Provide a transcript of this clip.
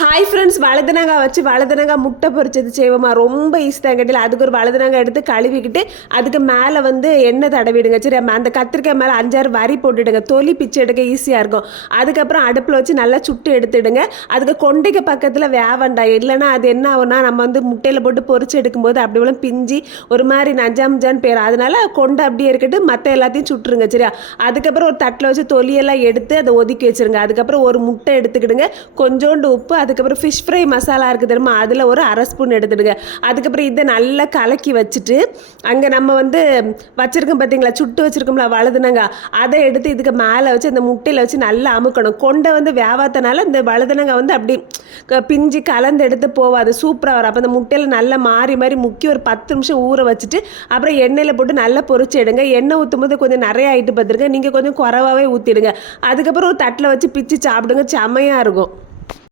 Hi friends, வழுதுனங்காய் வச்சு வழுதுனங்காய் முட்டை பொரிச்சது செய்வோமா? ரொம்ப ஈஸி தான் கேட்டில். அதுக்கு ஒரு வழுதுனங்காய் எடுத்து கழுவிக்கிட்டு அதுக்கு மேலே வந்து எண்ணெய் தடவிடுங்க. சரி, அந்த கத்திரிக்காய் மேலே 5-6 வரி போட்டுடுங்க. தொலி பிச்சு எடுக்க ஈஸியாக இருக்கும். அதுக்கப்புறம் அடுப்பில் வச்சு நல்லா சுட்டு எடுத்துடுங்க. அதுக்கு கொண்டைக்கு பக்கத்தில் வேவண்டாம், இல்லைன்னா அது என்ன ஆகும்னா நம்ம வந்து முட்டையில் போட்டு பொரிச்சு எடுக்கும்போது அப்படி உள்ள பிஞ்சி ஒரு மாதிரி நஜாம்ஜான்னு போயிடும். அதனால கொண்டை அப்படியே இருக்கட்டு, மற்ற எல்லாத்தையும் சுட்டுருங்க. சரியா? அதுக்கப்புறம் ஒரு தட்டில் வச்சு தொலியெல்லாம் எடுத்து அதை ஒதுக்கி வச்சுருங்க. அதுக்கப்புறம் ஒரு முட்டை எடுத்துக்கிடுங்க, கொஞ்சோண்டு உப்பு, அதுக்கப்புறம் ஃபிஷ் ஃப்ரை மசாலா இருக்குது தெரியுமா, அதில் ஒரு 1/2 ஸ்பூன் எடுத்துடுங்க. அதுக்கப்புறம் இதை நல்லா கலக்கி வச்சுட்டு அங்கே நம்ம வந்து வச்சுருக்கோம் பார்த்தீங்களா, சுட்டு வச்சுருக்கோம்ல வழுதுனங்க, அதை எடுத்து இதுக்கு மேலே வச்சு அந்த முட்டையில் வச்சு நல்லா அமுக்கணும். கொண்டை வந்து வேவாத்தனால இந்த வழுதுனங்க வந்து அப்படி பிஞ்சு கலந்து எடுத்து போவாது, சூப்பராக வரும். அப்போ அந்த முட்டையில் நல்லா மாறி மாறி முக்கி ஒரு 10 நிமிஷம் ஊற வச்சுட்டு அப்புறம் எண்ணெயில் போட்டு நல்லா பொரிச்சு எடுங்க. எண்ணெய் ஊற்றும் போது கொஞ்சம் நிறைய ஆகிட்டு பார்த்துருங்க, நீங்கள் கொஞ்சம் குறவாகவே ஊற்றிடுங்க. அதுக்கப்புறம் ஒரு தட்டில் வச்சு பிச்சு சாப்பிடுங்க, செம்மையாக இருக்கும்.